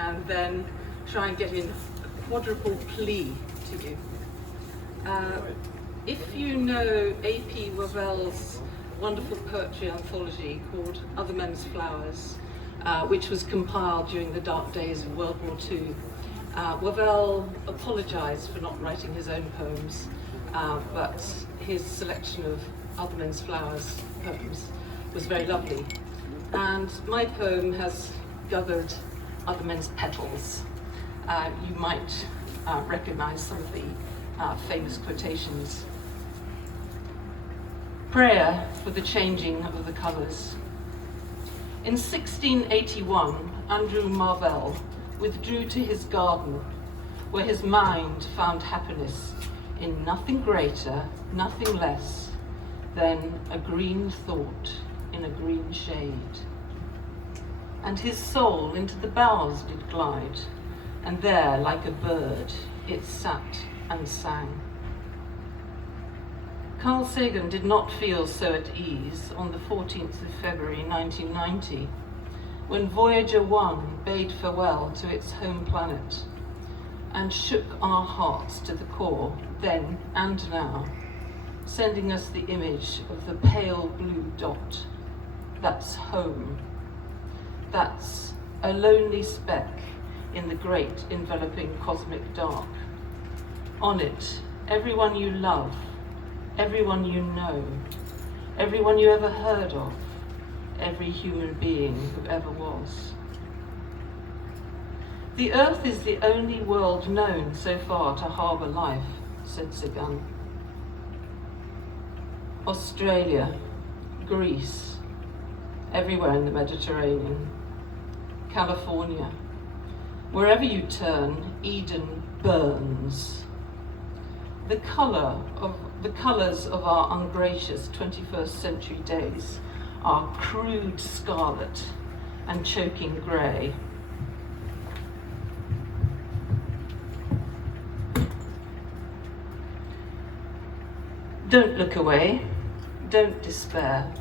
and then try and get in a quadruple plea to you. If you know A.P. Wavell's wonderful poetry anthology called Other Men's Flowers, which was compiled during the dark days of World War II, Wavell apologised for not writing his own poems, but his selection of Other Men's Flowers poems was very lovely. And my poem has gathered Other Men's Petals. You might recognise some of the famous quotations. Prayer for the changing of the colours. In 1681, Andrew Marvell withdrew to his garden, where his mind found happiness in nothing greater, nothing less than a green thought in a green shade. And his soul into the boughs did glide, and there, like a bird, it sat and sang. Carl Sagan did not feel so at ease on the 14th of February 1990, when Voyager 1 bade farewell to its home planet and shook our hearts to the core, then and now, sending us the image of the pale blue dot. That's home. That's a lonely speck in the great enveloping cosmic dark. On it, everyone you love, everyone you know, everyone you ever heard of, every human being who ever was. The Earth is the only world known so far to harbour life, said Sagan. Australia, Greece, everywhere in the Mediterranean, California, wherever you turn, Eden burns. The colours of our ungracious 21st century days are crude scarlet and choking grey. Don't look away, don't despair.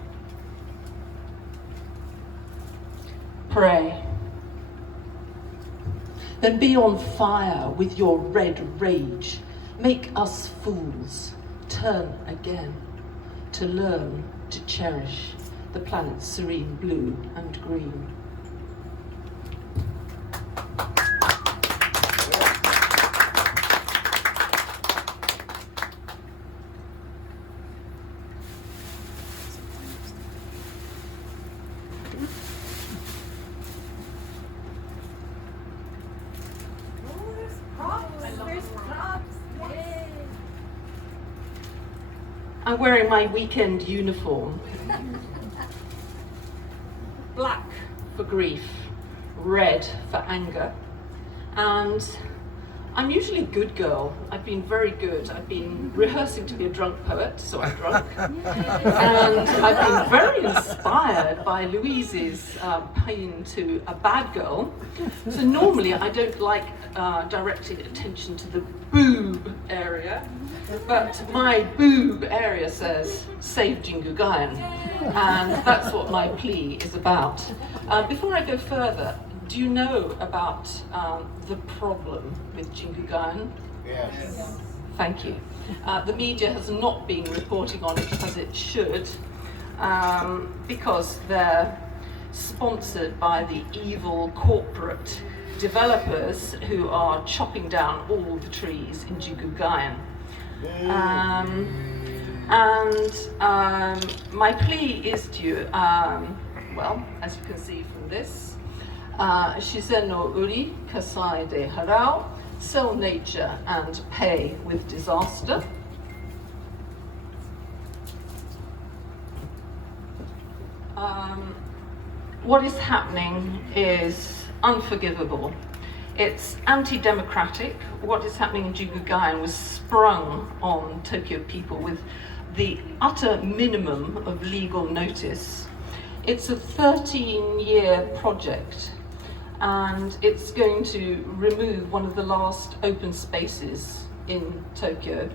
Pray. Then be on fire with your red rage. Make us fools turn again to learn to cherish the planet's serene blue and green. I'm wearing my weekend uniform. Black for grief, red for anger, and I'm usually a good girl. I've been very good. I've been rehearsing to be a drunk poet, so I'm drunk. And I've been very inspired by Louise's pain to a bad girl. So normally I don't like directing attention to the boob area, but my boob area says, save Jingu Gaien, and that's what my plea is about. Before I go further, do you know about the problem with Jingu Gaien? Yes. Thank you. The media has not been reporting on it as it should, because they're sponsored by the evil corporate developers who are chopping down all the trees in Jingu Gaien. My plea is to you, well, as you can see from this, Shizen no uri, kasai de harao, sell nature and pay with disaster. What is happening is unforgivable. It's anti-democratic. What is happening in Jingu Gaien was sprung on Tokyo people with the utter minimum of legal notice. It's a 13-year project, and it's going to remove one of the last open spaces in Tokyo.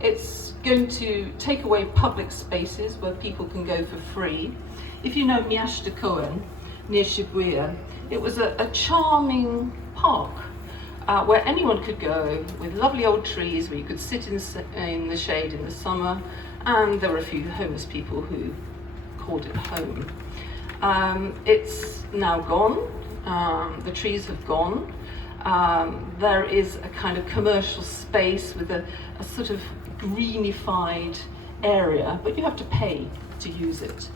It's going to take away public spaces where people can go for free. If you know Miyashita Koen, near Shibuya. It was a charming park where anyone could go, with lovely old trees where you could sit in the shade in the summer, and there were a few homeless people who called it home. It's now gone. The trees have gone. There is a kind of commercial space with a sort of greenified area, but you have to pay to use it.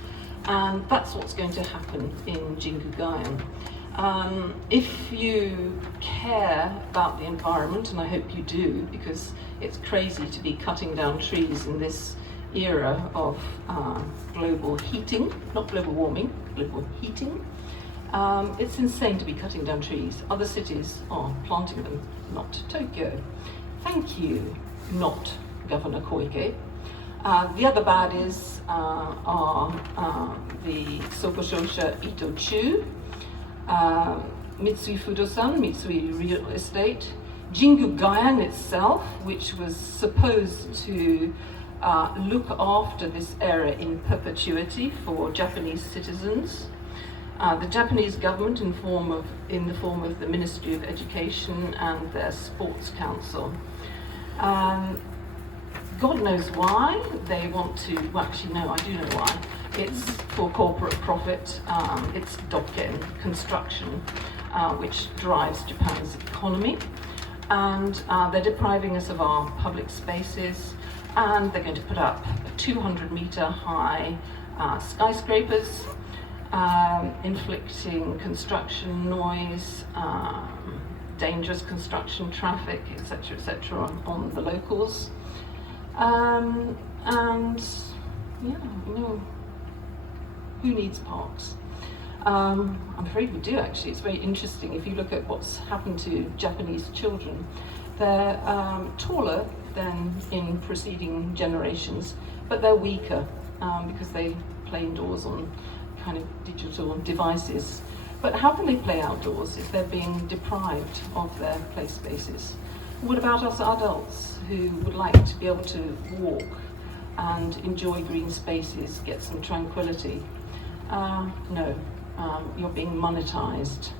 And that's what's going to happen in Jingu Gaien. If you care about the environment, and I hope you do, because it's crazy to be cutting down trees in this era of global heating, not global warming, global heating. It's insane to be cutting down trees. Other cities are planting them, not Tokyo. Thank you, not Governor Koike. The other bad is the Sokoshosha Itochu, Mitsui Fudosan, Mitsui Real Estate, Jingu Gaien itself, which was supposed to look after this area in perpetuity for Japanese citizens. The Japanese government in the form of the Ministry of Education and their Sports Council. God knows why they want to, well actually no, I do know why. It's for corporate profit. It's Dokken construction, which drives Japan's economy. And they're depriving us of our public spaces, and they're going to put up 200-meter high skyscrapers, inflicting construction noise, dangerous construction traffic, etc., on the locals. And yeah, who needs parks? I'm afraid we do actually. It's very interesting if you look at what's happened to Japanese children. They're taller than in preceding generations, but they're weaker because they play indoors on kind of digital devices. But how can they play outdoors if they're being deprived of their play spaces? What about us adults who would like to be able to walk and enjoy green spaces, get some tranquility? No, you're being monetized.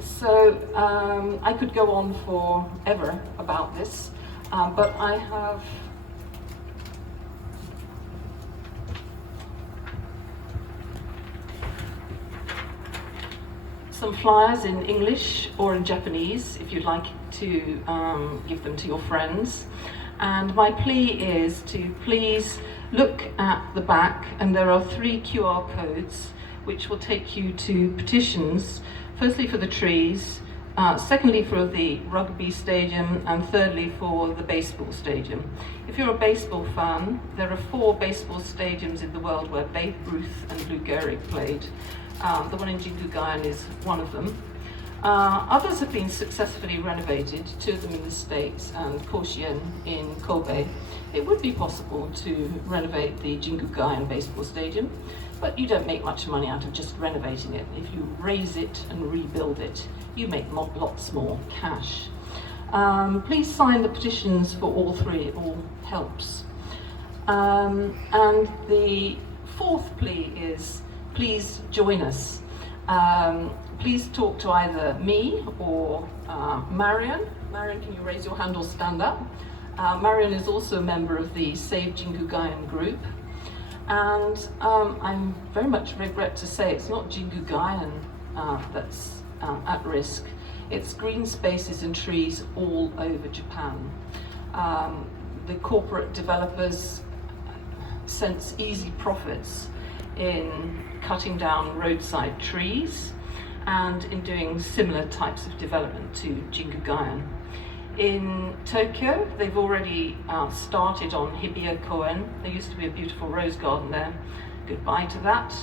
So I could go on forever about this, but I have some flyers in English or in Japanese if you'd like to give them to your friends. And my plea is to please look at the back, and there are 3 QR codes which will take you to petitions, firstly for the trees, secondly for the rugby stadium, and thirdly for the baseball stadium. If you're a baseball fan, there are 4 baseball stadiums in the world where Babe Ruth and Lou Gehrig played. The one in Jingu Gaien is one of them. Others have been successfully renovated, 2 of them in the States and Koshien in Kobe. It would be possible to renovate the Jingu Gaien baseball stadium, but you don't make much money out of just renovating it. If you raise it and rebuild it, you make lots more cash. Please sign the petitions for all 3, it all helps. And the 4th plea is, please join us. Please talk to either me or Marion. Marion, can you raise your hand or stand up? Marion is also a member of the Save Jingu Gaien group. And I very much regret to say it's not Jingu Gaien that's at risk. It's green spaces and trees all over Japan. The corporate developers sense easy profits in cutting down roadside trees and in doing similar types of development to Jingu Gaien. In Tokyo, they've already started on Hibiya Koen. There used to be a beautiful rose garden there. Goodbye to that.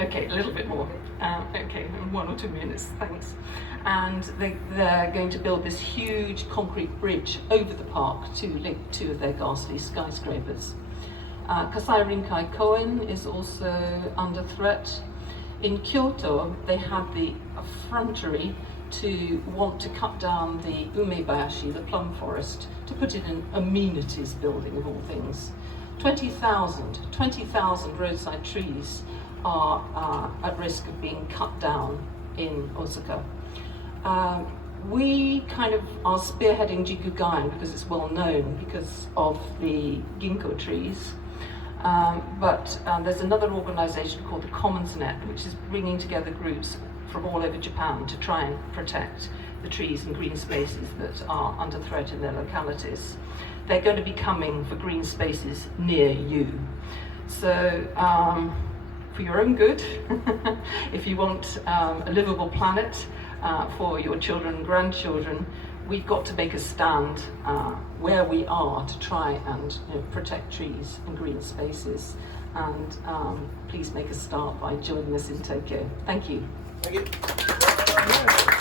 Okay, a little bit more. Okay, 1 or 2 minutes, thanks. And they're going to build this huge concrete bridge over the park to link 2 of their ghastly skyscrapers. Kasai Rinkai Koen is also under threat. In Kyoto, they had the effrontery to want to cut down the umebayashi, the plum forest, to put in an amenities building of all things. 20,000 roadside trees are at risk of being cut down in Osaka. We kind of are spearheading Jingu Gaien because it's well known because of the ginkgo trees. But there's another organisation called the Commons Net, which is bringing together groups from all over Japan to try and protect the trees and green spaces that are under threat in their localities. They're going to be coming for green spaces near you. So for your own good, if you want a livable planet for your children and grandchildren, we've got to make a stand where we are to try and protect trees and green spaces. And please make a start by joining us in Tokyo. Thank you. Thank you.